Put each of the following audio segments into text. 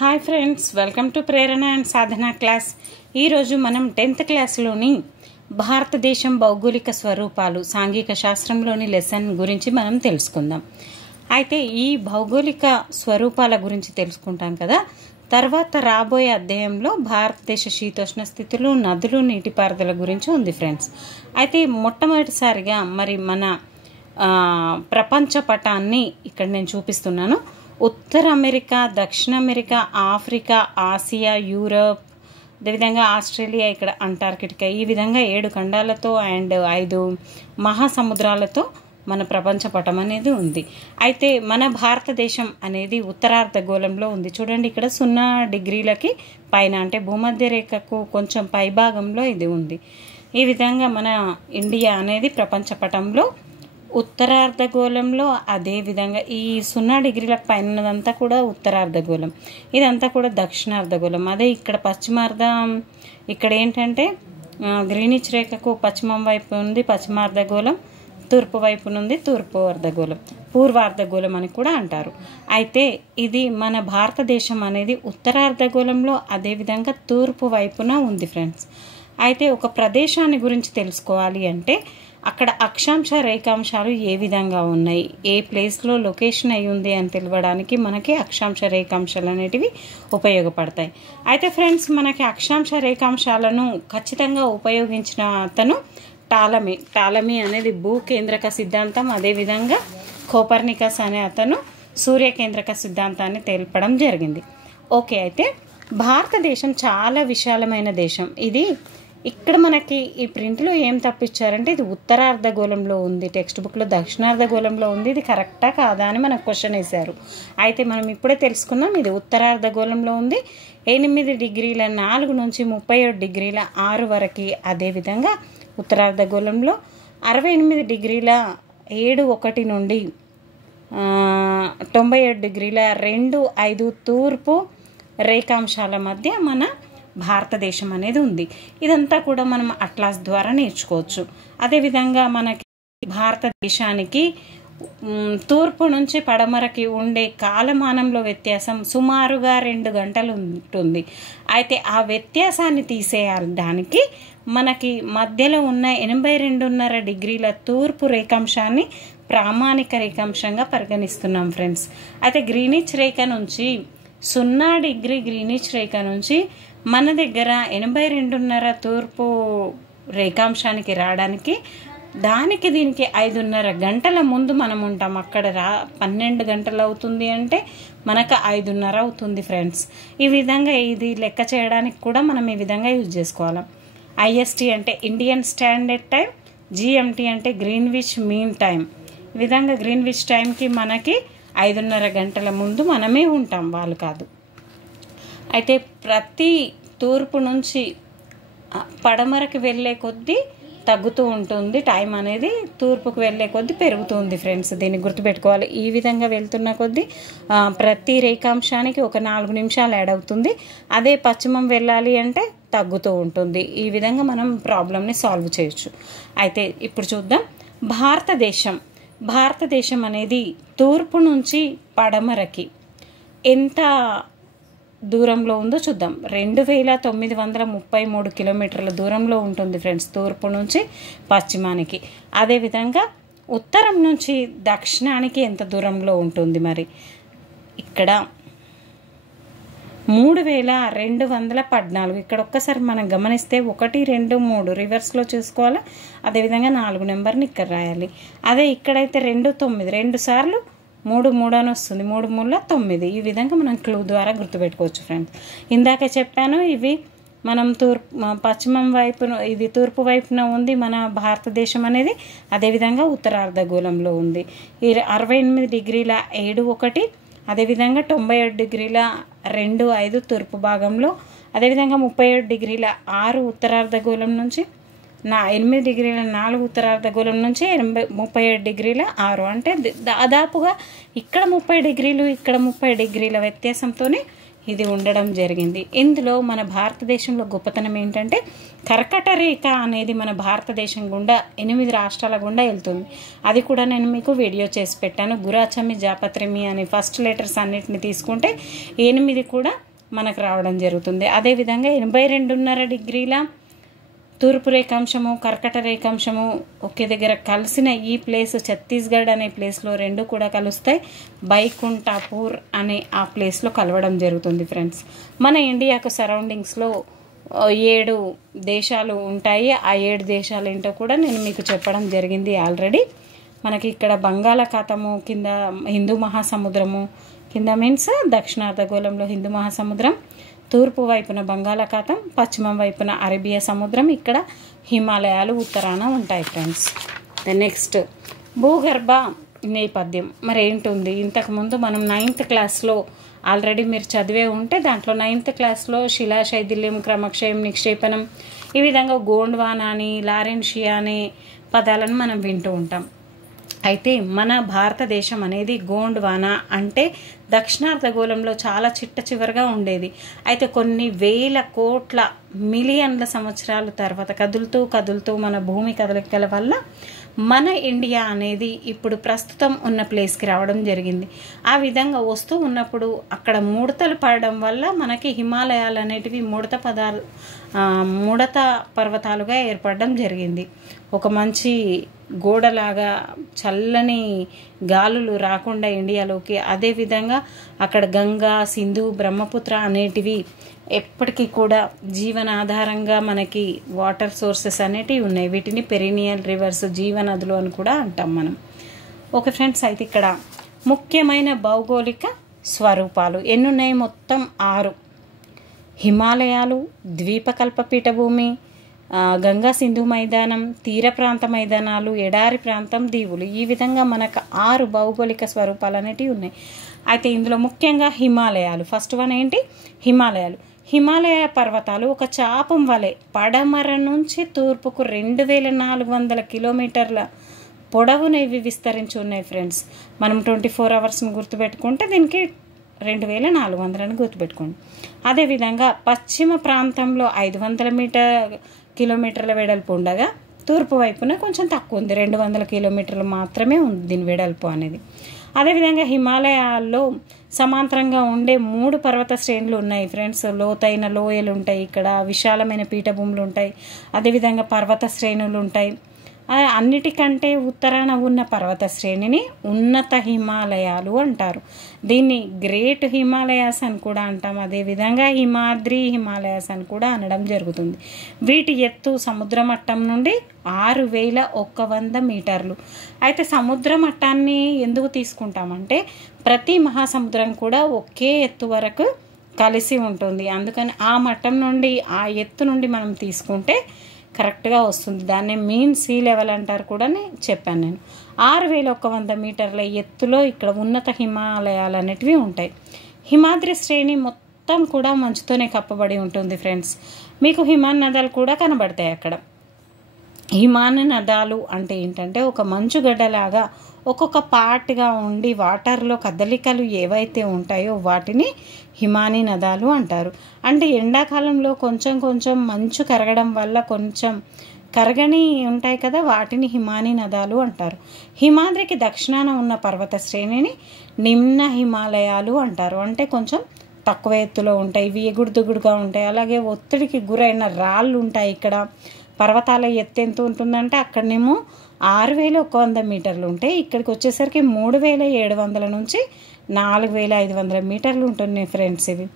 Hi friends, welcome to Prerana and Sadhana class. ఈరోజు మనం 10th క్లాస్లోని భారతదేశం భౌగోళిక స్వరూపాలు సాంఘిక శాస్త్రంలోని లెసన్ గురించి మనం తెలుసుకుందాం. అయితే ఈ భౌగోళిక స్వరూపాల గురించి తెలుసుకుంటాం కదా. తర్వాత రాబోయే అధ్యాయంలో భారతదేశ శీతోష్ణ స్థితులు, నదులు, నీటిపారుదల గురించి ఉంది ఫ్రెండ్స్. అయితే మొట్టమొదటిసారిగా మరి మన ప్రపంచ పటాన్ని ఇక్కడ నేను చూపిస్తున్నాను. ఉత్తర అమెరికా, దక్షిణ అమెరికా, ఆఫ్రికా, ఆసియా, యూరప్, అదేవిధంగా ఆస్ట్రేలియా, ఇక్కడ అంటార్కిటికా, ఈ విధంగా 7 ఖండాలతో అండ్ 5 మహాసముద్రాలతో మన ప్రపంచ పటం అనేది ఉంది. అయితే మన భారతదేశం అనేది ఉత్తరార్ధగోళంలో ఉంది. చూడండి, ఇక్కడ 0 డిగ్రీలకి పైన, అంటే భూమధ్య రేఖకు కొంచెం పై భాగంలో ఇది ఉంది. ఈ విధంగా మన ఇండియా అనేది ప్రపంచ పటంలో ఉత్తరార్ధగోళంలో, అదేవిధంగా ఈ 0 డిగ్రీలకు పైన ఉన్నదంతా కూడా ఉత్తరార్ధగోళం, ఇదంతా కూడా దక్షిణార్ధగోళం. అదే ఇక్కడ పశ్చిమార్ధం, ఇక్కడ ఏంటంటే గ్రీనిచ్ రేఖకు పశ్చిమం వైపు ఉంది పశ్చిమార్ధగోళం, తూర్పు వైపు నుండి తూర్పు అర్ధగోళం, పూర్వార్ధగోళం అని కూడా అంటారు. అయితే ఇది మన భారతదేశం అనేది ఉత్తరార్ధగోళంలో, అదేవిధంగా తూర్పు వైపున ఉంది ఫ్రెండ్స్. అయితే ఒక ప్రదేశాన్ని గురించి తెలుసుకోవాలి అంటే అక్కడ అక్షాంశ రేఖాంశాలు ఏ విధంగా ఉన్నాయి, ఏ ప్లేస్లో లొకేషన్ అయి ఉంది అని తెలియడానికి మనకి అక్షాంశ రేఖాంశాలు అనేటివి ఉపయోగపడతాయి. అయితే ఫ్రెండ్స్, మనకి అక్షాంశ రేఖాంశాలను ఖచ్చితంగా ఉపయోగించిన అతను టాలమీ అనేది భూకేంద్రక సిద్ధాంతం, అదేవిధంగా కోపర్నికస్ అనే అతను సూర్యకేంద్రక సిద్ధాంతాన్ని తెలపడం జరిగింది. ఓకే, అయితే భారతదేశం చాలా విశాలమైన దేశం. ఇది ఇక్కడ మనకి ఈ ప్రింట్లో ఏం తప్పించారంటే ఇది ఉత్తరార్ధగోళంలో ఉంది, టెక్స్ట్ బుక్లో దక్షిణార్ధగోళంలో ఉంది. ఇది కరెక్టా కాదా అని మనకు క్వశ్చన్ వేశారు. అయితే మనం ఇప్పుడే తెలుసుకున్నాం, ఇది ఉత్తరార్ధగోళంలో ఉంది. 8 డిగ్రీల 4 నుంచి 37 డిగ్రీల 6 వరకు, అదేవిధంగా ఉత్తరార్ధగోళంలో 68 డిగ్రీల 7:1 నుండి 97 డిగ్రీల 2:5 తూర్పు రేఖాంశాల మధ్య మన భారతదేశం అనేది ఉంది. ఇదంతా కూడా మనం అట్లాస్ ద్వారా నేర్చుకోవచ్చు. అదేవిధంగా మనకి భారతదేశానికి తూర్పు నుంచి పడమరకి ఉండే కాలమానంలో వ్యత్యాసం సుమారుగా 2 గంటలు ఉంటుంది. అయితే ఆ వ్యత్యాసాన్ని తీసేయడానికి మనకి మధ్యలో ఉన్న 82.5 డిగ్రీల తూర్పు రేఖాంశాన్ని ప్రామాణిక రేఖాంశంగా పరిగణిస్తున్నాం ఫ్రెండ్స్. అయితే గ్రీనిచ్ రేఖ నుంచి 0 డిగ్రీ గ్రీనిచ్ రేఖ నుంచి మన దగ్గర 82.5 తూర్పు రేఖాంశానికి రావడానికి దీనికి 5.5 గంటల ముందు మనం ఉంటాం. అక్కడ 12 గంటలు అవుతుంది అంటే మనకు 5.5 అవుతుంది ఫ్రెండ్స్. ఈ విధంగా ఇది లెక్క చేయడానికి కూడా మనం ఈ విధంగా యూజ్ చేసుకోవాలి. IST అంటే ఇండియన్ స్టాండర్డ్ టైం, GMT అంటే గ్రీన్విచ్ మీన్ టైం. ఈ విధంగా గ్రీన్విచ్ టైంకి మనకి 5.5 గంటల ముందు మనమే ఉంటాం, వాళ్ళు కాదు. అయితే ప్రతి తూర్పు నుంచి పడమరకి వెళ్ళే కొద్దీ తగ్గుతూ ఉంటుంది టైం అనేది, తూర్పుకు వెళ్ళే కొద్దీ పెరుగుతుంది ఫ్రెండ్స్. దీన్ని గుర్తుపెట్టుకోవాలి. ఈ విధంగా వెళ్తున్న కొద్దీ ప్రతి రేఖాంశానికి ఒక 4 నిమిషాలు యాడ్ అవుతుంది. అదే పశ్చిమం వెళ్ళాలి అంటే తగ్గుతూ ఉంటుంది. ఈ విధంగా మనం ప్రాబ్లమ్ని సాల్వ్ చేయొచ్చు. అయితే ఇప్పుడు చూద్దాం, భారతదేశం అనేది తూర్పు నుంచి పడమరకి ఎంత దూరంలో ఉందో చూద్దాం. 2933 కిలోమీటర్ల దూరంలో ఉంటుంది ఫ్రెండ్స్, తూర్పు నుంచి పశ్చిమానికి. అదేవిధంగా ఉత్తరం నుంచి దక్షిణానికి ఎంత దూరంలో ఉంటుంది, మరి ఇక్కడ 3214. ఇక్కడ ఒక్కసారి మనం గమనిస్తే 1, 2, 3 రివర్స్లో చూసుకోవాలి. అదేవిధంగా 4 నెంబర్ని ఇక్కడ రాయాలి. అదే ఇక్కడైతే 2, 9, 2 సార్లు 3, 3 అని వస్తుంది, 3, 3 9. ఈ విధంగా మనం క్లూ ద్వారా గుర్తుపెట్టుకోవచ్చు ఫ్రెండ్స్. ఇందాక చెప్పాను, ఇవి మనం పశ్చిమం వైపున, ఇది తూర్పు వైపున ఉంది మన భారతదేశం అనేది, అదేవిధంగా ఉత్తరార్ధగోళంలో ఉంది. ఈ 68 డిగ్రీల 7:1, అదేవిధంగా 97 డిగ్రీల 2:5 తూర్పు భాగంలో, అదేవిధంగా 37 డిగ్రీల 6 ఉత్తరార్ధగోళం నుంచి 8 డిగ్రీల 4 ఉత్తరార్ధగోళం నుంచి 37 డిగ్రీల 6, అంటే దాదాపుగా ఇక్కడ 30 డిగ్రీలు ఇక్కడ 30 డిగ్రీల వ్యత్యాసంతోనే ఇది ఉండడం జరిగింది. ఇందులో మన భారతదేశంలో గొప్పతనం ఏంటంటే కర్కట రేఖ అనేది మన భారతదేశం గుండా 8 రాష్ట్రాల గుండా వెళ్తుంది. అది కూడా నేను మీకు వీడియో చేసి పెట్టాను. గురాచమి జాపత్రిమి అనే ఫస్ట్ లెటర్స్ అన్నిటిని తీసుకుంటే 8 కూడా మనకు రావడం జరుగుతుంది. అదేవిధంగా 82.5 డిగ్రీల తూర్పు రేఖాంశము, కర్కట రేఖాంశము ఒకే దగ్గర కలిసిన ఈ ప్లేస్ ఛత్తీస్గఢ్ అనే ప్లేస్లో రెండు కూడా కలుస్తాయి. బైకుంఠాపూర్ అనే ఆ ప్లేస్లో కలవడం జరుగుతుంది ఫ్రెండ్స్. మన ఇండియాకు సరౌండింగ్స్లో 7 దేశాలు ఉంటాయి. ఆ 7 దేశాలు ఏంటో కూడా నేను మీకు చెప్పడం జరిగింది ఆల్రెడీ. మనకి ఇక్కడ బంగాళాఖాతము కింద హిందూ మహాసముద్రము, కింద మీన్స్ దక్షిణార్ధగోళంలో హిందూ మహాసముద్రం, తూర్పు వైపున బంగాళాఖాతం, పశ్చిమం వైపున అరేబియా సముద్రం, ఇక్కడ హిమాలయాలు ఉత్తరాన ఉంటాయి ఫ్రెండ్స్. నెక్స్ట్ భూగర్భ నేపథ్యం మరి ఏంటుంది. ఇంతకుముందు మనం 9th క్లాస్లో ఆల్రెడీ మీరు చదివే ఉంటే దాంట్లో 9th క్లాస్లో శిలాశైథిల్యం, క్రమక్షయం, నిక్షేపణం, ఈ విధంగా గోండ్వానా అని, లారెన్షియా అనే పదాలను మనం వింటూ ఉంటాం. అయితే మన భారతదేశం అనేది గోండ్వానా అంటే దక్షిణార్ధగోళంలో చాలా చిట్ట చివరిగా ఉండేది. అయితే కొన్ని వేల కోట్ల మిలియన్ల సంవత్సరాల తర్వాత కదులుతూ మన భూమి కదలికల వల్ల మన ఇండియా అనేది ఇప్పుడు ప్రస్తుతం ఉన్న ప్లేస్కి రావడం జరిగింది. ఆ విధంగా వస్తూ ఉన్నప్పుడు అక్కడ ముడతలు పడడం వల్ల మనకి హిమాలయాలు అనేటివి ముడత పర్వతాలుగా ఏర్పడడం జరిగింది. ఒక మంచి గోడలాగా చల్లని గాలులు రాకుండా ఇండియాలోకి. అదేవిధంగా అక్కడ గంగా, సింధు, బ్రహ్మపుత్ర అనేటివి ఎప్పటికీ కూడా జీవనాధారంగా మనకి వాటర్ సోర్సెస్ అనేటివి ఉన్నాయి. వీటిని పెరినియల్ రివర్స్, జీవనదులు అని కూడా అంటాం మనం. ఓకే ఫ్రెండ్స్, అయితే ఇక్కడ ముఖ్యమైన భౌగోళిక స్వరూపాలు ఎన్నున్నాయి? మొత్తం 6. హిమాలయాలు, ద్వీపకల్ప పీఠభూమి, గంగా సింధు మైదానం, తీర ప్రాంత మైదానాలు, ఎడారి ప్రాంతం, దీవులు. ఈ విధంగా మనకు 6 భౌగోళిక స్వరూపాలు అనేటివి ఉన్నాయి. అయితే ఇందులో ముఖ్యంగా హిమాలయాలు. ఫస్ట్ వన్ ఏంటి? హిమాలయాలు. హిమాలయ పర్వతాలు ఒక చాపం వలె పడమర నుంచి తూర్పుకు 2400 కిలోమీటర్ల పొడవున ఇవి విస్తరించి ఉన్నాయి ఫ్రెండ్స్. మనం 24 అవర్స్ని గుర్తుపెట్టుకుంటే దీనికి 2400 అని గుర్తుపెట్టుకోండి. అదేవిధంగా పశ్చిమ ప్రాంతంలో 500 కిలోమీటర్ల వెడల్పు ఉండగా తూర్పు వైపున కొంచెం తక్కువ ఉంది, 200 కిలోమీటర్లు మాత్రమే ఉంది దీని వెడల్పు అనేది. అదేవిధంగా హిమాలయాల్లో సమాంతరంగా ఉండే 3 పర్వత శ్రేణులు ఉన్నాయి ఫ్రెండ్స్. లోతైన లోయలు ఉంటాయి, ఇక్కడ విశాలమైన పీఠభూములు ఉంటాయి, అదేవిధంగా పర్వత శ్రేణులు ఉంటాయి. అన్నిటికంటే ఉత్తరాన ఉన్న పర్వత శ్రేణిని ఉన్నత హిమాలయాలు అంటారు. దీన్ని గ్రేట్ హిమాలయాస్ అని కూడా అంటాం. అదేవిధంగా హిమాద్రి హిమాలయాస్ అని కూడా అనడం జరుగుతుంది. వీటి ఎత్తు సముద్ర మట్టం నుండి 6100 మీటర్లు. అయితే సముద్ర మట్టాన్ని ఎందుకు తీసుకుంటామంటే ప్రతి మహాసముద్రం కూడా ఒకే ఎత్తు వరకు కలిసి ఉంటుంది. అందుకని ఆ మట్టం నుండి, ఆ ఎత్తు నుండి మనం తీసుకుంటే కరెక్ట్గా వస్తుంది. దాన్ని మీన్ సీ లెవెల్ అంటారు కూడా చెప్పాను నేను. 6100 మీటర్ల ఎత్తులో ఇక్కడ ఉన్నత హిమాలయాలు అనేటివి ఉంటాయి. హిమాద్రి శ్రేణి మొత్తం కూడా మంచుతోనే కప్పబడి ఉంటుంది ఫ్రెండ్స్. మీకు హిమనదాలు కూడా కనబడతాయి అక్కడ. హిమనదాలు అంటే ఏంటంటే ఒక మంచుగడ్డలాగా ఒక్కొక్క పార్ట్గా ఉండి వాటర్లో కదలికలు ఏవైతే ఉంటాయో వాటిని హిమానీ నదాలు అంటారు. అంటే ఎండాకాలంలో కొంచెం కొంచెం మంచు కరగడం వల్ల కొంచెం కరగని ఉంటాయి కదా, వాటిని హిమానీ నదాలు అంటారు. హిమాద్రికి దక్షిణాన ఉన్న పర్వత శ్రేణిని నిమ్న హిమాలయాలు అంటారు. అంటే కొంచెం తక్కువ ఎత్తులో ఉంటాయి, ఇవి ఎగుడుదుగుడుగా ఉంటాయి. అలాగే ఒత్తిడికి గురైన రాళ్ళు ఉంటాయి. ఇక్కడ పర్వతాల ఎత్తు ఎంత ఉంటుందంటే అక్కడనేమో 6100 మీటర్లు ఉంటాయి, ఇక్కడికి వచ్చేసరికి 3700 నుంచి 4500 మీటర్లు ఉంటున్నాయి ఫ్రెండ్స్ ఇవి.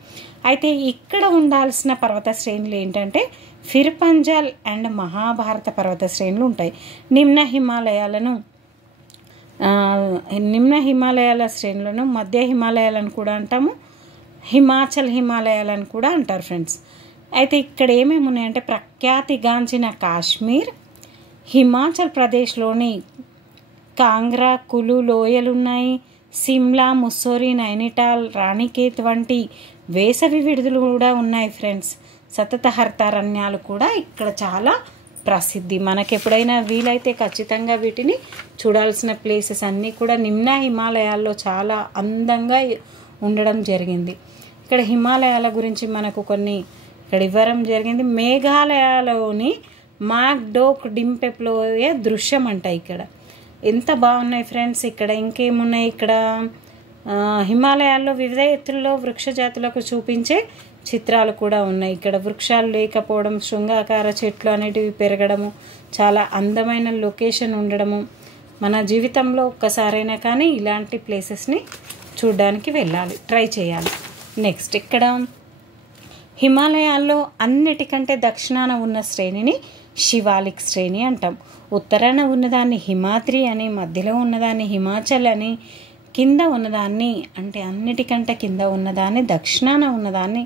అయితే ఇక్కడ ఉండాల్సిన పర్వత శ్రేణులు ఏంటంటే ఫిర్పంజల్ అండ్ మహాభారత పర్వత శ్రేణులు ఉంటాయి. నిమ్న హిమాలయాల శ్రేణులను మధ్య హిమాలయాలను కూడా అంటాము, హిమాచల్ హిమాలయాలను కూడా అంటారు ఫ్రెండ్స్. అయితే ఇక్కడ ఏమేమి ఉన్నాయంటే ప్రఖ్యాతిగాంచిన కాశ్మీర్, హిమాచల్ ప్రదేశ్లోని కాంగ్రా, కులు లోయలు ఉన్నాయి. సిమ్లా, ముస్సోరీ, నైనిటాల్, రాణికేత్ వంటి వేసవి విడుదలు కూడా ఉన్నాయి ఫ్రెండ్స్. సతత హరితారణ్యాలు కూడా ఇక్కడ చాలా ప్రసిద్ధి. మనకి ఎప్పుడైనా వీలైతే ఖచ్చితంగా వీటిని చూడాల్సిన ప్లేసెస్ అన్నీ కూడా నిమ్న హిమాలయాల్లో చాలా అందంగా ఉండడం జరిగింది. ఇక్కడ హిమాలయాల గురించి మనకు కొన్ని ఇక్కడ ఇవ్వడం జరిగింది. మేఘాలయలోని మాక్డోక్ డింపెప్లోయ దృశ్యం అంట. ఇక్కడ ఎంత బాగున్నాయి ఫ్రెండ్స్. ఇక్కడ ఇంకేమున్నాయి, ఇక్కడ హిమాలయాల్లో వివిధ ఎత్తుల్లో వృక్ష జాతులకు చూపించే చిత్రాలు కూడా ఉన్నాయి. ఇక్కడ వృక్షాలు లేకపోవడం, శృంగాకార చెట్లు అనేటివి పెరగడము, చాలా అందమైన లొకేషన్ ఉండడము, మన జీవితంలో ఒక్కసారైనా కానీ ఇలాంటి ప్లేసెస్ని చూడడానికి వెళ్ళాలి, ట్రై చేయాలి. నెక్స్ట్ ఇక్కడ హిమాలయాల్లో అన్నిటికంటే దక్షిణాన ఉన్న శ్రేణిని శివాలిక్ శ్రేణి అంటాం. ఉత్తరాన ఉన్నదాన్ని హిమాద్రి అని, మధ్యలో ఉన్నదాన్ని హిమాచల్ అని, కింద ఉన్నదాన్ని అంటే అన్నిటికంటే కింద ఉన్నదాన్ని దక్షిణాన ఉన్నదాన్ని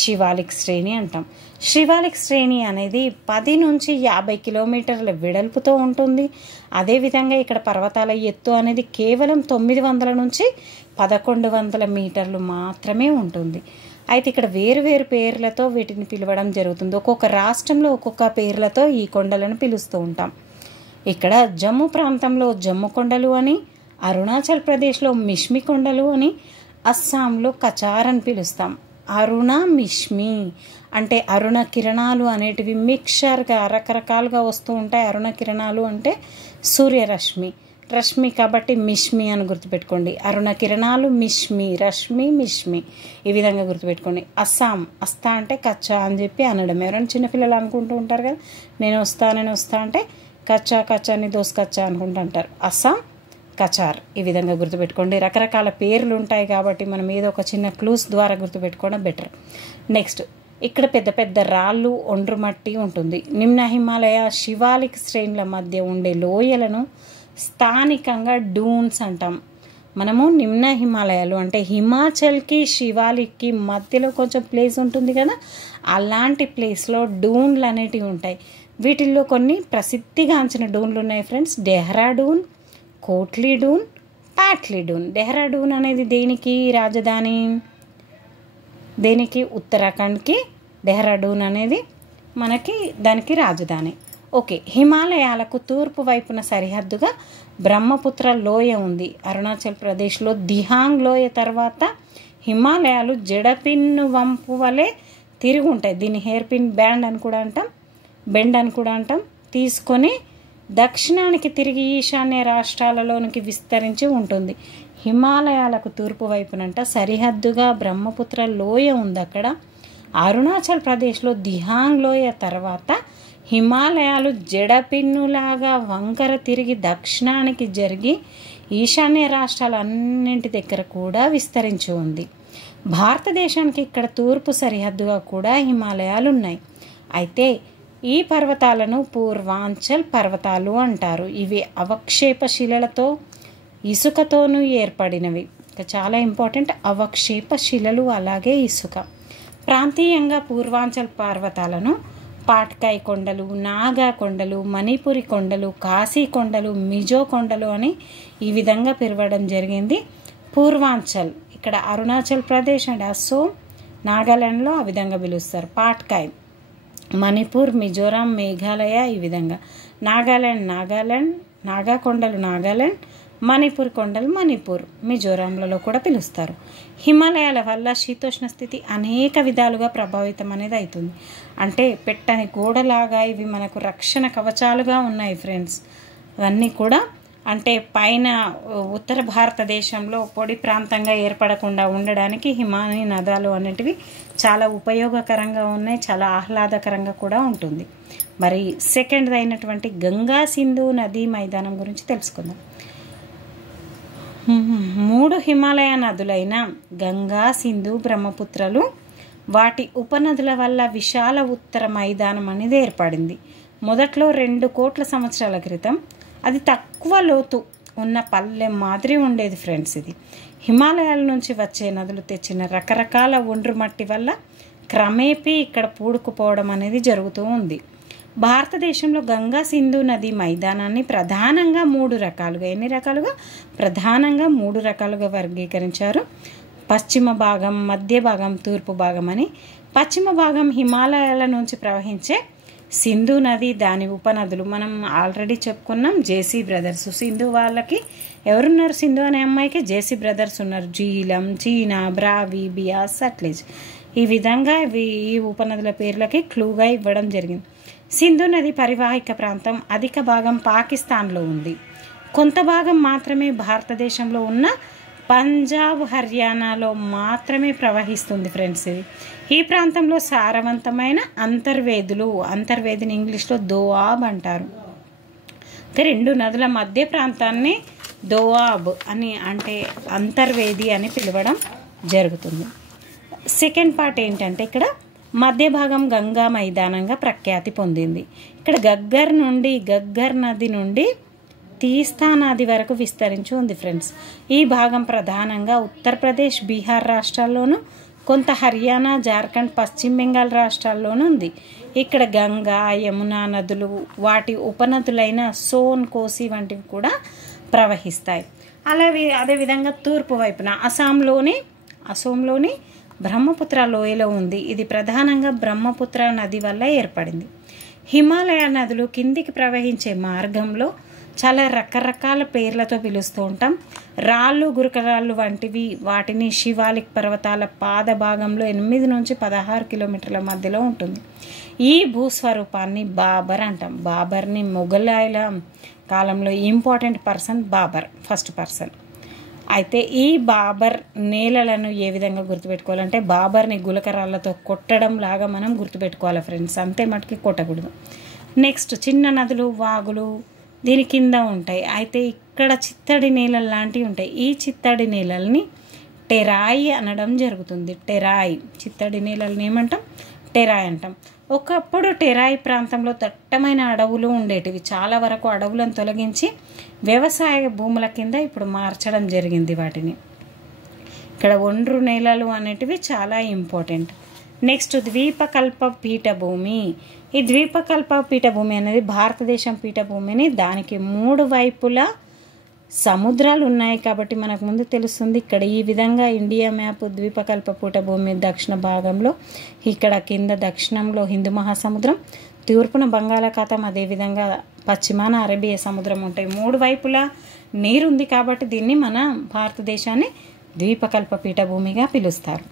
శివాలిక్ శ్రేణి అంటాం. శివాలిక్ శ్రేణి అనేది 10 నుంచి 50 కిలోమీటర్ల వెడల్పుతో ఉంటుంది. అదేవిధంగా ఇక్కడ పర్వతాల ఎత్తు అనేది కేవలం 900 నుంచి 1100 మీటర్లు మాత్రమే ఉంటుంది. అయితే ఇక్కడ వేరు వేరు పేర్లతో వీటిని పిలవడం జరుగుతుంది. ఒక్కొక్క రాష్ట్రంలో ఒక్కొక్క పేర్లతో ఈ కొండలను పిలుస్తూ ఉంటాం. ఇక్కడ జమ్మూ ప్రాంతంలో జమ్ము కొండలు అని, అరుణాచల్ ప్రదేశ్లో మిష్మి కొండలు అని, అస్సాంలో కచార్ అని పిలుస్తాం. అరుణ మిష్మి అంటే అరుణ కిరణాలు అనేటివి మిక్చర్గా రకరకాలుగా వస్తూ ఉంటాయి. అరుణ కిరణాలు అంటే సూర్యరశ్మి, రశ్మి కాబట్టి మిష్మి అని గుర్తుపెట్టుకోండి. అరుణ కిరణాలు మిష్మి, రశ్మి మిష్మి, ఈ విధంగా గుర్తుపెట్టుకోండి. అస్సాం, అస్తా అంటే కచ్చా అని చెప్పి అనడం. ఎవరైనా చిన్నపిల్లలు అనుకుంటూ ఉంటారు కదా, నేను వస్తా అంటే కచ్చా కచ్చాని దోస్కచ్చా అనుకుంటూ అంటారు. అస్సాం కచార్, ఈ విధంగా గుర్తుపెట్టుకోండి. రకరకాల పేర్లు ఉంటాయి కాబట్టి మనం ఏదో ఒక చిన్న క్లూస్ ద్వారా గుర్తుపెట్టుకోవడం బెటర్. నెక్స్ట్ ఇక్కడ పెద్ద పెద్ద రాళ్ళు, ఒండ్రు మట్టి ఉంటుంది. నిమ్న హిమాలయ శివాలిక్ శ్రేణుల మధ్య ఉండే లోయలను స్థానికంగా డూన్స్ అంటాం. మనము నిమ్న హిమాలయాలు అంటే హిమాచల్కి శివాలిక్కి మధ్యలో కొంచెం ప్లేస్ ఉంటుంది కదా, అలాంటి ప్లేస్లో డూన్లు అనేటివి ఉంటాయి. వీటిల్లో కొన్ని ప్రసిద్ధిగాంచిన డూన్లు ఉన్నాయి ఫ్రెండ్స్. డెహ్రాడూన్, కోట్లీ డూన్, పాట్లీ డూన్. డెహ్రాడూన్ అనేది దేనికి రాజధాని? దేనికి? ఉత్తరాఖండ్కి డెహ్రాడూన్ అనేది మనకి దానికి రాజధాని. ఓకే, హిమాలయాలకు తూర్పు వైపున సరిహద్దుగా బ్రహ్మపుత్ర లోయ ఉంది. అరుణాచల్ ప్రదేశ్లో దిహాంగ్ లోయ తర్వాత హిమాలయాలు జడపిన్ను వంపు వలె తిరిగి ఉంటాయి. దీన్ని హెయిర్ పిన్ బెండ్ అని కూడా అంటాం. తీసుకొని దక్షిణానికి తిరిగి ఈశాన్య రాష్ట్రాలలోనికి విస్తరించి ఉంటుంది. హిమాలయాలకు తూర్పు వైపునంట సరిహద్దుగా బ్రహ్మపుత్ర లోయ ఉంది. అక్కడ అరుణాచల్ ప్రదేశ్లో దిహాంగ్ లోయ తర్వాత హిమాలయాలు జడపిన్నులాగా వంకర తిరిగి దక్షిణానికి జరిగి ఈశాన్య రాష్ట్రాలన్నింటి దగ్గర కూడా విస్తరించి ఉంది. భారతదేశానికి ఇక్కడ తూర్పు సరిహద్దుగా కూడా హిమాలయాలు ఉన్నాయి. అయితే ఈ పర్వతాలను పూర్వాంచల్ పర్వతాలు అంటారు. ఇవి అవక్షేప శిలలతో, ఇసుకతోనూ ఏర్పడినవి. చాలా ఇంపార్టెంట్, అవక్షేప శిలలు అలాగే ఇసుక. ప్రాంతీయంగా పూర్వాంచల్ పర్వతాలను పాట్కాయ్ కొండలు, నాగా కొండలు, మణిపురి కొండలు, కాశీ కొండలు, మిజో కొండలు అని ఈ విధంగా పిలవడం జరిగింది. పూర్వాంచల్ ఇక్కడ అరుణాచల్ ప్రదేశ్ అండ్ అస్సోం, నాగాలాండ్లో ఆ విధంగా పిలుస్తారు. పాట్కాయ్ మణిపూర్, మిజోరాం, మేఘాలయ, ఈ విధంగా. నాగాలాండ్, నాగా కొండలు నాగాలాండ్, మణిపూర్ కొండలు మణిపూర్, మిజోరాంలలో కూడా పిలుస్తారు. హిమాలయాల వల్ల శీతోష్ణ స్థితి అనేక విధాలుగా ప్రభావితం అనేది అవుతుంది. అంటే పెట్టని గోడలాగా ఇవి మనకు రక్షణ కవచాలుగా ఉన్నాయి ఫ్రెండ్స్. ఇవన్నీ కూడా అంటే పైన ఉత్తర భారతదేశంలో పొడి ప్రాంతంగా ఏర్పడకుండా ఉండడానికి హిమాలయ నదాలు అనేటివి చాలా ఉపయోగకరంగా ఉన్నాయి, చాలా ఆహ్లాదకరంగా కూడా ఉంటుంది. మరి సెకండ్ అయినటువంటి గంగా సింధు నదీ మైదానం గురించి తెలుసుకుందాం. 3 హిమాలయ నదులైన గంగా, సింధు, బ్రహ్మపుత్రలు వాటి ఉపనదుల వల్ల విశాల ఉత్తర మైదానం అనేది ఏర్పడింది. మొదట్లో 2 కోట్ల సంవత్సరాల క్రితం అది తక్కువ లోతు ఉన్న పల్లె మాదిరి ఉండేది ఫ్రెండ్స్. ఇది హిమాలయాల నుంచి వచ్చే నదులు తెచ్చిన రకరకాల ఒండ్రు మట్టి వల్ల క్రమేపీ ఇక్కడ పూడుకుపోవడం అనేది జరుగుతూ ఉంది. భారతదేశంలో గంగా సింధు నది మైదానాన్ని ప్రధానంగా 3 రకాలుగా, ఎన్ని రకాలుగా? ప్రధానంగా 3 రకాలుగా వర్గీకరించారు. పశ్చిమ భాగం, మధ్య భాగం, తూర్పు భాగం అని. పశ్చిమ భాగం హిమాలయాల నుంచి ప్రవహించే సింధు నది, దాని ఉపనదులు మనం ఆల్రెడీ చెప్పుకున్నాం. జేసీ బ్రదర్స్, సింధు వాళ్ళకి ఎవరున్నారు? సింధు అనే అమ్మాయికి జేసీ బ్రదర్స్ ఉన్నారు. జీలం, చీనా, బ్రావి, బియాస్, సట్లెజ్, ఈ విధంగా ఈ ఉపనదుల పేర్లకి క్లూగా ఇవ్వడం జరిగింది. సింధు నది పరివాహిక ప్రాంతం అధిక భాగం పాకిస్తాన్లో ఉంది. కొంత భాగం మాత్రమే భారతదేశంలో ఉన్న పంజాబ్ హర్యానాలో మాత్రమే ప్రవహిస్తుంది ఫ్రెండ్స్. ఇది ఈ ప్రాంతంలో సారవంతమైన అంతర్వేదిని ఇంగ్లీష్లో దోఆబ్ అంటారు. రెండు నదుల మధ్య ప్రాంతాన్ని దోఆబ్ అని అంటే అంతర్వేది అని పిలవడం జరుగుతుంది. సెకండ్ పార్ట్ ఏంటంటే ఇక్కడ మధ్య భాగం గంగా మైదానంగా ప్రఖ్యాతి పొందింది. ఇక్కడ గగ్గర్ నది నుండి తీస్తా నది వరకు విస్తరించి ఉంది ఫ్రెండ్స్. ఈ భాగం ప్రధానంగా ఉత్తరప్రదేశ్, బీహార్ రాష్ట్రాల్లోనూ, కొంత హర్యానా, జార్ఖండ్, పశ్చిమ బెంగాల్ రాష్ట్రాల్లోనూ ఉంది. ఇక్కడ గంగా, యమునా నదులు, వాటి ఉపనదులైన సోన్, కోసి వంటివి కూడా ప్రవహిస్తాయి. అదేవిధంగా తూర్పు వైపున అసోంలోని బ్రహ్మపుత్ర లోయలో ఉంది. ఇది ప్రధానంగా బ్రహ్మపుత్ర నది వల్ల ఏర్పడింది. హిమాలయ నదులు కిందికి ప్రవహించే మార్గంలో చాలా రకరకాల పేర్లతో పిలుస్తూ ఉంటాం. రాళ్ళు, గురకరాళ్ళు వంటివి వాటిని శివాలిక్ పర్వతాల పాద భాగంలో 8 నుంచి 16 కిలోమీటర్ల మధ్యలో ఉంటుంది. ఈ భూస్వరూపాన్ని బాబర్ అంటాం. బాబర్ని మొఘలాయుల కాలంలో important person Babur, first person. అయితే ఈ బాబర్ నేలలను ఏ విధంగా గుర్తుపెట్టుకోవాలంటే బాబర్ని గులకరాళ్ళతో కొట్టడం లాగా మనం గుర్తుపెట్టుకోవాలి ఫ్రెండ్స్, అంతే మటుకి కొట్టకూడదు. నెక్స్ట్ చిన్న నదులు, వాగులు దీని కింద ఉంటాయి. అయితే ఇక్కడ చిత్తడి నేలలు లాంటివి ఉంటాయి. ఈ చిత్తడి నేలల్ని టెరాయి అనడం జరుగుతుంది. టెరాయి, చిత్తడి నేలల్ని ఏమంటాం? టెరాయి అంటాం. ఒకప్పుడు టెరాయి ప్రాంతంలో దట్టమైన అడవులు ఉండేటివి. చాలా వరకు అడవులను తొలగించి వ్యవసాయ భూముల కింద ఇప్పుడు మార్చడం జరిగింది వాటిని. ఇక్కడ ఒండ్రు నేలలు అనేటివి చాలా ఇంపార్టెంట్. నెక్స్ట్ ద్వీపకల్ప పీఠభూమి. ఈ ద్వీపకల్ప పీఠభూమి అనేది భారతదేశం పీఠభూమిని, దానికి 3 వైపులా సముద్రాలు ఉన్నాయి కాబట్టి మనకు ముందు తెలుస్తుంది. ఇక్కడ ఈ విధంగా ఇండియా మ్యాప్ ద్వీపకల్ప పీఠభూమి దక్షిణ భాగంలో, ఇక్కడ కింద దక్షిణంలో హిందూ మహాసముద్రం, తూర్పున బంగాళాఖాతం, అదేవిధంగా పశ్చిమాన అరేబియా సముద్రం ఉంటాయి. 3 వైపులా నీరుంది కాబట్టి దీన్ని మన భారతదేశాన్ని ద్వీపకల్ప పీఠభూమిగా పిలుస్తారు.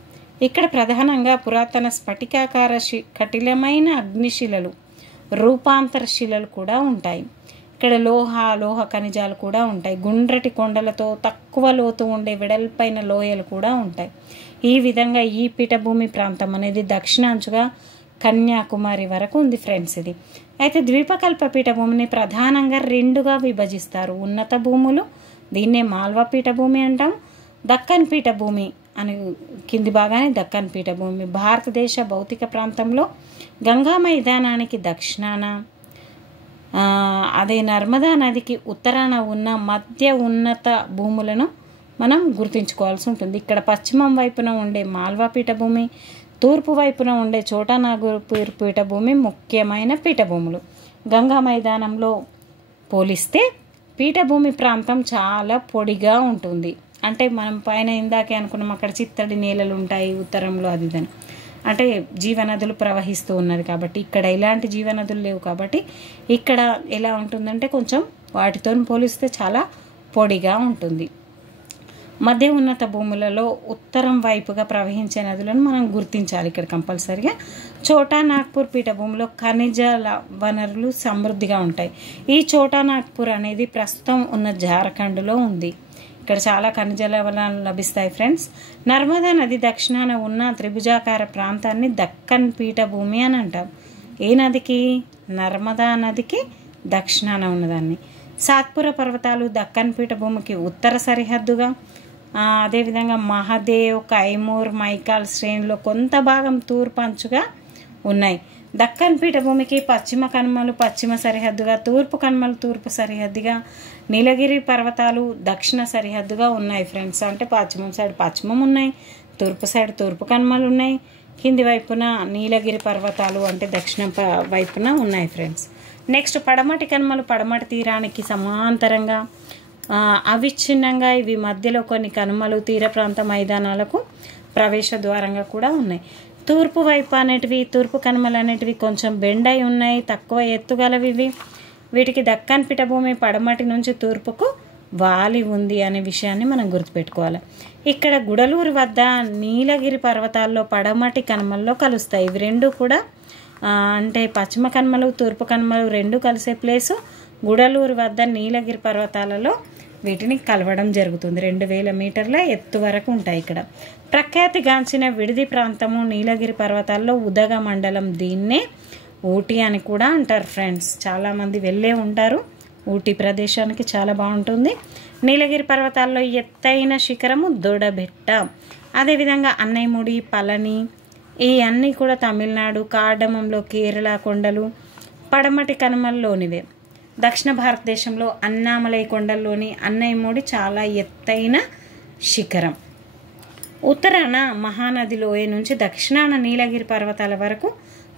ఇక్కడ ప్రధానంగా పురాతన స్ఫటికాకార కఠినమైన అగ్నిశిలలు, రూపాంతర శిలలు కూడా ఉంటాయి. ఇక్కడ లోహ ఖనిజాలు కూడా ఉంటాయి. గుండ్రటి కొండలతో తక్కువ లోతు ఉండే వెడల్పైన లోయలు కూడా ఉంటాయి. ఈ విధంగా ఈ పీఠభూమి ప్రాంతం అనేది దక్షిణాంచుగా కన్యాకుమారి వరకు ఉంది ఫ్రెండ్స్. ఇది అయితే ద్వీపకల్ప పీఠభూమిని ప్రధానంగా 2గా విభజిస్తారు. ఉన్నత భూములు, దీన్నే మాల్వా పీఠభూమి అంటాం. దక్కన్ పీఠభూమి అని కింది భాగాన్ని దక్కన్ పీఠభూమి. భారతదేశ భౌతిక ప్రాంతంలో గంగా మైదానానికి దక్షిణాన, అదే నర్మదా నదికి ఉత్తరాన ఉన్న మధ్య ఉన్నత భూములను మనం గుర్తుంచుకోవాల్సి ఉంటుంది. ఇక్కడ పశ్చిమం వైపున ఉండే మాల్వా పీఠభూమి, తూర్పు వైపున ఉండే చోటా నాగపూర్ పీఠభూమి ముఖ్యమైన పీఠభూములు. గంగా మైదానంలో పోలిస్తే పీఠభూమి ప్రాంతం చాలా పొడిగా ఉంటుంది. అంటే మనం పైన ఇందాకే అనుకున్నాం అక్కడ చిత్తడి నేలలు ఉంటాయి ఉత్తరంలో, అది ఇదని అంటే జీవనదులు ప్రవహిస్తూ ఉన్నది కాబట్టి. ఇక్కడ ఎలాంటి జీవనదులు లేవు కాబట్టి ఇక్కడ ఎలా ఉంటుందంటే కొంచెం వాటితో పోలిస్తే చాలా పొడిగా ఉంటుంది. మధ్య ఉన్నత భూములలో ఉత్తరం వైపుగా ప్రవహించే నదులను మనం గుర్తించాలి ఇక్కడ కంపల్సరిగా. చోటా నాగ్పూర్ పీఠభూమిలో ఖనిజ వనరులు సమృద్ధిగా ఉంటాయి. ఈ చోటా నాగ్పూర్ అనేది ప్రస్తుతం ఉన్న జార్ఖండ్లో ఉంది. ఇక్కడ చాలా ఖనిజ లవణాలు లభిస్తాయి ఫ్రెండ్స్. నర్మదా నది దక్షిణాన ఉన్న త్రిభుజాకార ప్రాంతాన్ని దక్కన్ పీఠభూమి అని అంటాం. ఏ నదికి? నర్మదా నదికి దక్షిణాన ఉన్నదాన్ని. సాత్పుర పర్వతాలు దక్కన్ పీఠభూమికి ఉత్తర సరిహద్దుగా, అదేవిధంగా మహాదేవ్, కైమూర్, మైకాల్ శ్రేణిలో కొంత భాగం తూర్పు అంచుగా ఉన్నాయి. దక్కన్ పీఠభూమికి పశ్చిమ కనుమలు పశ్చిమ సరిహద్దుగా, తూర్పు కనుమలు తూర్పు సరిహద్దుగా, నీలగిరి పర్వతాలు దక్షిణ సరిహద్దుగా ఉన్నాయి ఫ్రెండ్స్. అంటే పశ్చిమం సైడ్ పశ్చిమం ఉన్నాయి, తూర్పు సైడ్ తూర్పు కనుమలు ఉన్నాయి, కింది వైపున నీలగిరి పర్వతాలు అంటే దక్షిణ వైపున ఉన్నాయి ఫ్రెండ్స్. నెక్స్ట్ పడమటి కనుమలు పడమటి తీరానికి సమాంతరంగా అవిచ్ఛిన్నంగా, ఇవి మధ్యలో కొన్ని కనుమలు తీర ప్రాంత మైదానాలకు ప్రవేశ ద్వారంగా కూడా ఉన్నాయి. తూర్పు వైపు అనేటివి, తూర్పు కనుమలు అనేటివి కొంచెం బెండై ఉన్నాయి, తక్కువ ఎత్తుగలవి. వీటికి దక్కన్ పీఠభూమి పడమటి నుంచి తూర్పుకు వాలి ఉంది అనే విషయాన్ని మనం గుర్తుపెట్టుకోవాలి. ఇక్కడ గుడలూరు వద్ద నీలగిరి పర్వతాల్లో పడమటి కనుమల్లో కలుస్తాయి. ఇవి రెండు కూడా అంటే పశ్చిమ కనుమలు తూర్పు కనుమలు రెండు కలిసే ప్లేసు గుడలూరు వద్ద నీలగిరి పర్వతాలలో వీటిని కలవడం జరుగుతుంది. 2000 మీటర్ల ఎత్తు వరకు ఉంటాయి. ఇక్కడ ప్రఖ్యాతిగాంచిన విడిది ప్రాంతము నీలగిరి పర్వతాల్లో ఉదగ మండలం. దీన్నే ఊటీ అని కూడా అంటారు ఫ్రెండ్స్. చాలామంది వెళ్ళే ఉంటారు ఊటీ ప్రదేశానికి, చాలా బాగుంటుంది. నీలగిరి పర్వతాల్లో ఎత్తైన శిఖరము దొడబెట్ట. అదేవిధంగా అన్నైముడి, పళని ఇవన్నీ కూడా తమిళనాడు, కార్డమంలో కేరళ కొండలు పడమటి కనుమల్లోనివే. దక్షిణ భారతదేశంలో అన్నామలై కొండల్లోని అన్నైముడి చాలా ఎత్తైన శిఖరం. ఉత్తరాన మహానది లోయ నుంచి దక్షిణాన నీలగిరి పర్వతాల వరకు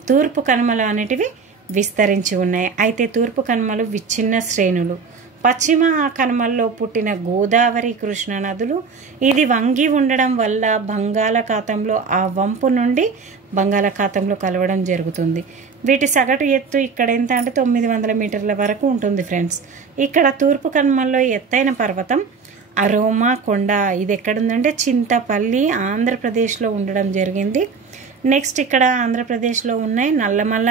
తూర్పు కనుమలు అనేటివి విస్తరించి ఉన్నాయి. అయితే తూర్పు కనుమలు విచ్ఛిన్న శ్రేణులు. పశ్చిమ కనుమల్లో పుట్టిన గోదావరి, కృష్ణ నదులు ఇది వంగి ఉండడం వల్ల బంగాళాఖాతంలో ఆ వంపు నుండి బంగాళాఖాతంలో కలవడం జరుగుతుంది. వీటి సగటు ఎత్తు ఇక్కడ ఎంత అంటే 900 మీటర్ల వరకు ఉంటుంది ఫ్రెండ్స్. ఇక్కడ తూర్పు కనుమల్లో ఎత్తైన పర్వతం అరోమా కొండ. ఇది ఎక్కడుందంటే చింతపల్లి, ఆంధ్రప్రదేశ్లో ఉండడం జరిగింది. నెక్స్ట్ ఇక్కడ ఆంధ్రప్రదేశ్లో ఉన్నాయి నల్లమల్ల,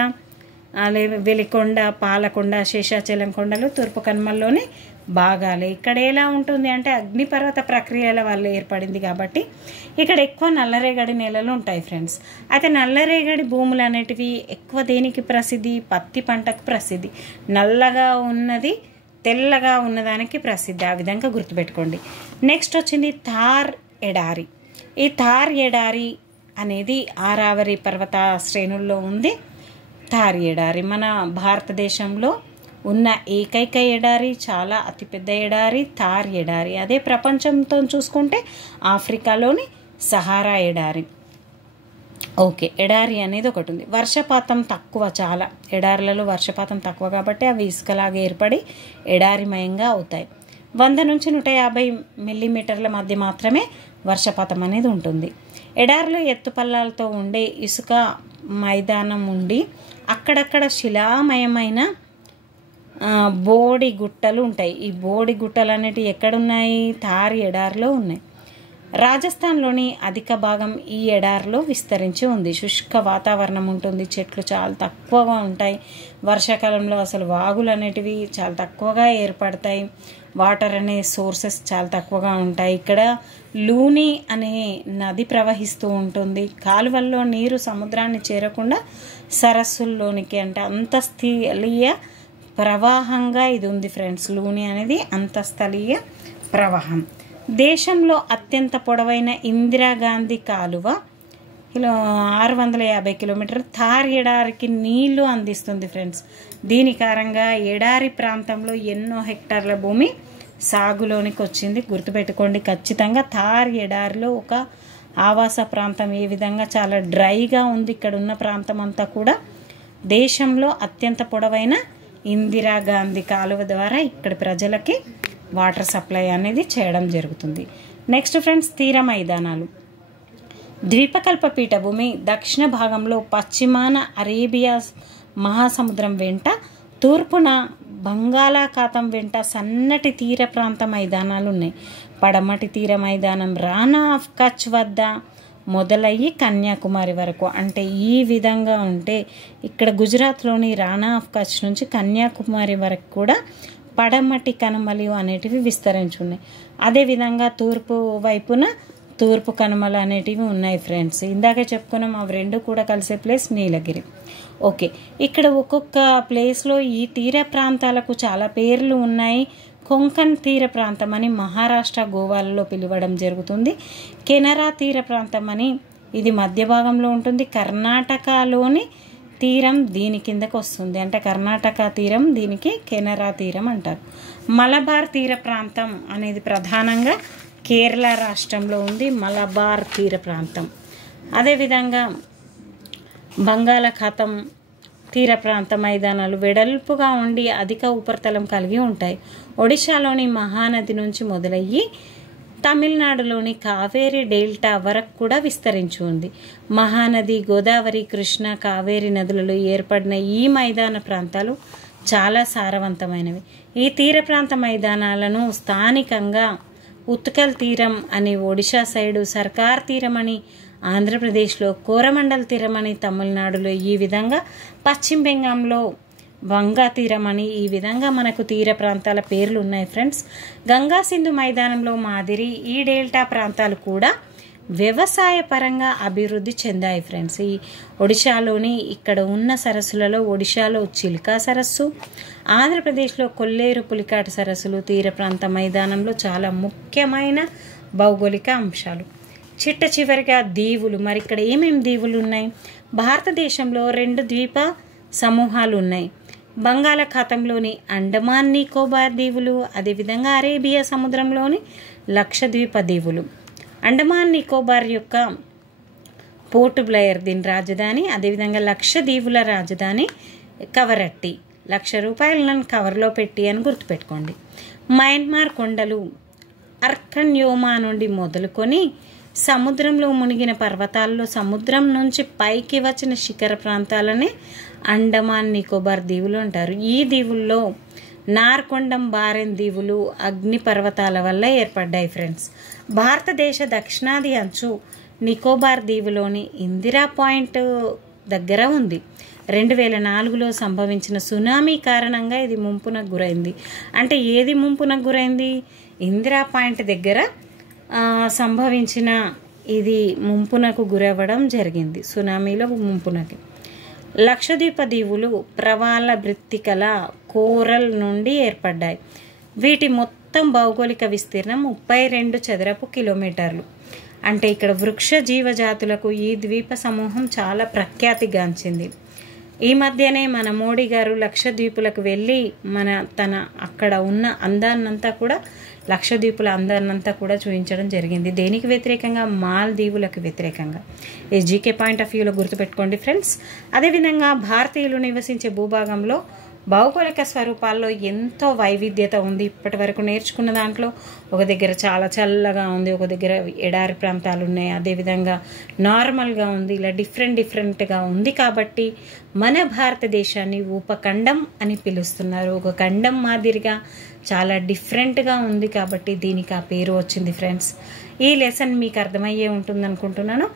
వెలికొండ, పాలకొండ, శేషాచలం కొండలు తూర్పు కనుమల్లోని భాగాలే. ఇక్కడ ఎలా ఉంటుంది అంటే అగ్నిపర్వత ప్రక్రియల వల్ల ఏర్పడింది కాబట్టి ఇక్కడ ఎక్కువ నల్లరేగడి నేలలు ఉంటాయి ఫ్రెండ్స్. అయితే నల్లరేగడి భూములు అనేటివి ఎక్కువ దేనికి ప్రసిద్ధి? పత్తి పంటకు ప్రసిద్ధి. నల్లగా ఉన్నది తెల్లగా ఉన్నదానికి ప్రసిద్ధి. ఆ విధంగా గుర్తుపెట్టుకోండి. నెక్స్ట్ వచ్చింది థార్ ఎడారి. ఈ థార్ ఎడారి అనేది ఆరావరి పర్వత శ్రేణుల్లో ఉంది. థార్ ఎడారి మన భారతదేశంలో ఉన్న ఏకైక ఎడారి, చాలా అతిపెద్ద ఎడారి థార్ ఎడారి. అదే ప్రపంచంతో చూసుకుంటే ఆఫ్రికాలోని సహారా ఎడారి. ఓకే, ఎడారి అనేది ఒకటి ఉంది. వర్షపాతం తక్కువ, చాలా ఎడారులలో వర్షపాతం తక్కువ కాబట్టి అవి ఇసుకలాగా ఏర్పడి ఎడారిమయంగా అవుతాయి. 100 నుంచి 150 మిల్లీమీటర్ల మధ్య మాత్రమే వర్షపాతం అనేది ఉంటుంది. ఎడారిలో ఎత్తుపల్లాలతో ఉండే ఇసుక మైదానం ఉండి అక్కడక్కడ శిలామయమైన బోడి గుట్టలు ఉంటాయి. ఈ బోడి గుట్టలు అనేటివి ఎక్కడున్నాయి? థార్ ఎడారిలో ఉన్నాయి. రాజస్థాన్లోని అధిక భాగం ఈ ఎడారిలో విస్తరించి ఉంది. శుష్క వాతావరణం ఉంటుంది. చెట్లు చాలా తక్కువగా ఉంటాయి. వర్షాకాలంలో అసలు వాగులు అనేటివి చాలా తక్కువగా ఏర్పడతాయి. వాటర్ అనే సోర్సెస్ చాలా తక్కువగా ఉంటాయి. ఇక్కడ లూని అనే నది ప్రవహిస్తూ ఉంటుంది. కాలువల్లో నీరు సముద్రాన్ని చేరకుండా సరస్సుల్లోనికి, అంటే అంతస్థలీయ ప్రవాహంగా ఇది ఉంది ఫ్రెండ్స్. లూని అనేది అంతస్థలీయ ప్రవాహం. దేశంలో అత్యంత పొడవైన ఇందిరాగాంధీ కాలువ 650 కిలోమీటర్లు థార్ ఎడారికి నీళ్లు అందిస్తుంది ఫ్రెండ్స్. దీని కారణంగా ఎడారి ప్రాంతంలో ఎన్నో హెక్టార్ల భూమి సాగులోనికి వచ్చింది. గుర్తుపెట్టుకోండి ఖచ్చితంగా. థార్ ఎడారిలో ఒక ఆవాస ప్రాంతం. ఏ విధంగా చాలా డ్రైగా ఉంది ఇక్కడ ఉన్న ప్రాంతం అంతా కూడా. దేశంలో అత్యంత పొడవైన ఇందిరాగాంధీ కాలువ ద్వారా ఇక్కడ ప్రజలకి వాటర్ సప్లై అనేది చేయడం జరుగుతుంది. నెక్స్ట్ ఫ్రెండ్స్, తీర మైదానాలు. ద్వీపకల్ప పీఠభూమి దక్షిణ భాగంలో పశ్చిమాన అరేబియా మహాసముద్రం వెంట, తూర్పున బంగాళాఖాతం వెంట సన్నటి తీర ప్రాంత మైదానాలు ఉన్నాయి. పడమటి తీర మైదానం రాణా ఆఫ్ కచ్ వద్ద మొదలయ్యి కన్యాకుమారి వరకు. అంటే ఈ విధంగా ఉంటే ఇక్కడ గుజరాత్లోని రాణా ఆఫ్ కచ్ నుంచి కన్యాకుమారి వరకు కూడా పడమటి కనుమలు అనేటివి విస్తరించి ఉన్నాయి. అదేవిధంగా తూర్పు వైపున తూర్పు కనుమలు అనేటివి ఉన్నాయి ఫ్రెండ్స్. ఇందాకే చెప్పుకున్నాం అవి రెండు కూడా కలిసే ప్లేస్ నీలగిరి. ఓకే, ఇక్కడ ఒక్కొక్క ప్లేస్లో ఈ తీర ప్రాంతాలకు చాలా పేర్లు ఉన్నాయి. కొంకణ్ తీర ప్రాంతం అని మహారాష్ట్ర, గోవాలలో పిలవడం జరుగుతుంది. కెనరా తీర ప్రాంతం అని ఇది మధ్య భాగంలో ఉంటుంది. కర్ణాటకలోని తీరం దీని కిందకు వస్తుంది. అంటే కర్ణాటక తీరం దీనికి కెనరా తీరం అంటారు. మలబార్ తీర ప్రాంతం అనేది ప్రధానంగా కేరళ రాష్ట్రంలో ఉంది. మలబార్ తీర ప్రాంతం. అదేవిధంగా బంగాళాఖాతం తీర ప్రాంత మైదానాలు వెడల్పుగా ఉండి అధిక ఉపరితలం కలిగి ఉంటాయి. ఒడిశాలోని మహానది నుంచి మొదలయ్యి తమిళనాడులోని కావేరి డెల్టా వరకు కూడా విస్తరించి ఉంది. మహానది, గోదావరి, కృష్ణ, కావేరి నదులలో ఏర్పడిన ఈ మైదాన ప్రాంతాలు చాలా సారవంతమైనవి. ఈ తీర ప్రాంత మైదానాలను స్థానికంగా ఉత్కల్ తీరం అని ఒడిశా సైడు, సర్కార్ తీరం అని ఆంధ్రప్రదేశ్లో, కోరమండల్ తీరం అని తమిళనాడులో, ఈ విధంగా పశ్చిమ బెంగాల్లో వంగా తీరం అని ఈ విధంగా మనకు తీర ప్రాంతాల పేర్లు ఉన్నాయి ఫ్రెండ్స్. గంగా సింధు మైదానంలో మాదిరి ఈ డెల్టా ప్రాంతాలు కూడా వ్యవసాయ పరంగా అభివృద్ధి చెందాయి ఫ్రెండ్స్. ఈ ఒడిశాలోని ఇక్కడ ఉన్న సరస్సులలో ఒడిశాలో చిల్కా సరస్సు, ఆంధ్రప్రదేశ్లో కొల్లేరు పులికాటు సరస్సులు తీర ప్రాంత మైదానంలో చాలా ముఖ్యమైన భౌగోళిక అంశాలు. చిట్ట చివరిగా దీవులు. మరి ఇక్కడ ఏమేమి దీవులు ఉన్నాయి? భారతదేశంలో 2 ద్వీప సమూహాలు ఉన్నాయి. బంగాళాఖాతంలోని అండమాన్ నికోబార్ దీవులు, అదేవిధంగా అరేబియా సముద్రంలోని లక్షద్వీప దీవులు. అండమాన్ నికోబార్ యొక్క పోర్ట్ బ్లెయిర్ దీని రాజధాని, అదేవిధంగా లక్షద్వీపుల రాజధాని కవరట్టి. ₹1,00,000 కవర్లో పెట్టి అని గుర్తుపెట్టుకోండి. మయన్మార్ కొండలు అర్కన్యోమా నుండి మొదలుకొని సముద్రంలో మునిగిన పర్వతాల్లో సముద్రం నుంచి పైకి వచ్చిన శిఖర ప్రాంతాలనే అండమాన్ నికోబార్ దీవులు అంటారు. ఈ దీవుల్లో నార్కొండం బారెన్ దీవులు అగ్ని పర్వతాల వల్ల ఏర్పడ్డాయి ఫ్రెండ్స్. భారతదేశ దక్షిణాది అంచు నికోబార్ దీవులోని ఇందిరా పాయింట్ దగ్గర ఉంది. 2004లో సంభవించిన సునామీ కారణంగా ఇది ముంపునకు గురైంది. అంటే ఏది ముంపునకు గురైంది? ఇందిరా పాయింట్ దగ్గర సంభవించిన ఇది ముంపునకు గురవ్వడం జరిగింది, సునామీలో ముంపునకి. లక్షద్వీప దీవులు ప్రవాల మృత్తికల కోరల్ నుండి ఏర్పడ్డాయి. వీటి మొత్తం భౌగోళిక విస్తీర్ణం 32 చదరపు కిలోమీటర్లు. అంటే ఇక్కడ వృక్ష జీవజాతులకు ఈ ద్వీప సమూహం చాలా ప్రఖ్యాతిగాంచింది. ఈ మధ్యనే మన మోడీ గారు లక్షద్వీపులకు వెళ్ళి తన అక్కడ ఉన్న అందాన్నంతా కూడా లక్షద్వీపుల అందాన్నంతా కూడా చూపించడం జరిగింది. దేనికి వ్యతిరేకంగా? మాల్దీవులకు వ్యతిరేకంగా. ఈ జీకే పాయింట్ ఆఫ్ వ్యూలో గుర్తుపెట్టుకోండి ఫ్రెండ్స్. అదేవిధంగా భారతీయులు నివసించే భూభాగంలో భౌగోళిక స్వరూపాల్లో ఎంతో వైవిధ్యత ఉంది. ఇప్పటి వరకు నేర్చుకున్న దాంట్లో ఒక దగ్గర చాలా చల్లగా ఉంది, ఒక దగ్గర ఎడారి ప్రాంతాలు ఉన్నాయి, అదేవిధంగా నార్మల్గా ఉంది, ఇలా డిఫరెంట్గా ఉంది. కాబట్టి మన భారతదేశాన్ని ఉపఖండం అని పిలుస్తున్నారు. ఒక ఖండం మాదిరిగా చాలా డిఫరెంట్గా ఉంది కాబట్టి దీనికి ఆ పేరు వచ్చింది ఫ్రెండ్స్. ఈ లెసన్ మీకు అర్థమయ్యే ఉంటుంది అనుకుంటున్నాను.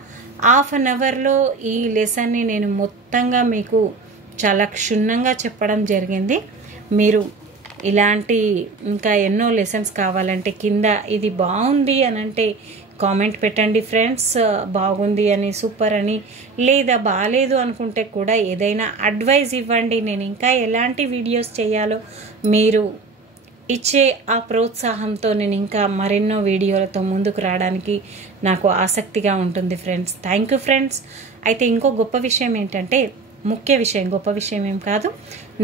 హాఫ్ అన్ అవర్లో ఈ లెసన్ని నేను మొత్తంగా మీకు చాలా క్షుణ్ణంగా చెప్పడం జరిగింది. మీరు ఇలాంటి ఇంకా ఎన్నో లెసన్స్ కావాలంటే కింద ఇది బాగుంది అని అంటే కామెంట్ పెట్టండి ఫ్రెండ్స్. బాగుంది అని, సూపర్ అని, లేదా బాగాలేదు అనుకుంటే కూడా ఏదైనా అడ్వైజ్ ఇవ్వండి. నేను ఇంకా ఎలాంటి వీడియోస్ చేయాలో మీరు ఇచ్చే ఆ ప్రోత్సాహంతో నేను ఇంకా మరెన్నో వీడియోలతో ముందుకు రావడానికి నాకు ఆసక్తిగా ఉంటుంది ఫ్రెండ్స్. Thank you friends. అయితే ఇంకో గొప్ప విషయం ఏంటంటే, ముఖ్య విషయం, గొప్ప విషయం ఏం కాదు,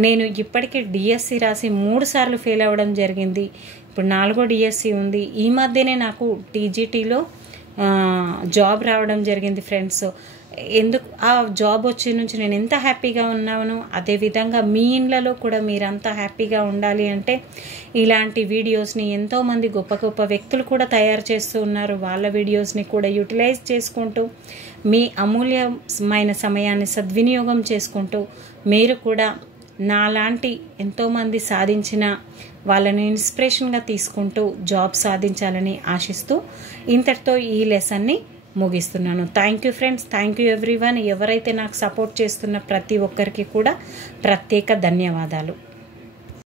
నేను ఇప్పటికీ డిఎస్సి రాసి 3 సార్లు ఫెయిల్ అవ్వడం జరిగింది. ఇప్పుడు 4వ డిఎస్సి ఉంది. ఈ మధ్యనే నాకు టీజీటీలో జాబ్ రావడం జరిగింది ఫ్రెండ్స్. ఎందుకు ఆ జాబ్ వచ్చి నుంచి నేను ఎంత హ్యాపీగా ఉన్నాను, అదేవిధంగా మీ ఇండ్లలో కూడా మీరంతా హ్యాపీగా ఉండాలి అంటే ఇలాంటి వీడియోస్ని ఎంతోమంది గొప్ప గొప్ప వ్యక్తులు కూడా తయారు చేస్తూ ఉన్నారు. వాళ్ళ వీడియోస్ని కూడా యూటిలైజ్ చేసుకుంటూ మీ అమూల్యమైన సమయాన్ని సద్వినియోగం చేసుకుంటూ మీరు కూడా నాలాంటి ఎంతోమంది సాధించిన వాళ్ళని ఇన్స్పిరేషన్గా తీసుకుంటూ జాబ్ సాధించాలని ఆశిస్తూ ఇంతటితో ఈ లెసన్ని ముగిస్తున్నాను. Thank you friends. Thank you everyone. ఎవరైతే నాకు సపోర్ట్ చేస్తున్న ప్రతి ఒక్కరికి కూడా ప్రత్యేక ధన్యవాదాలు.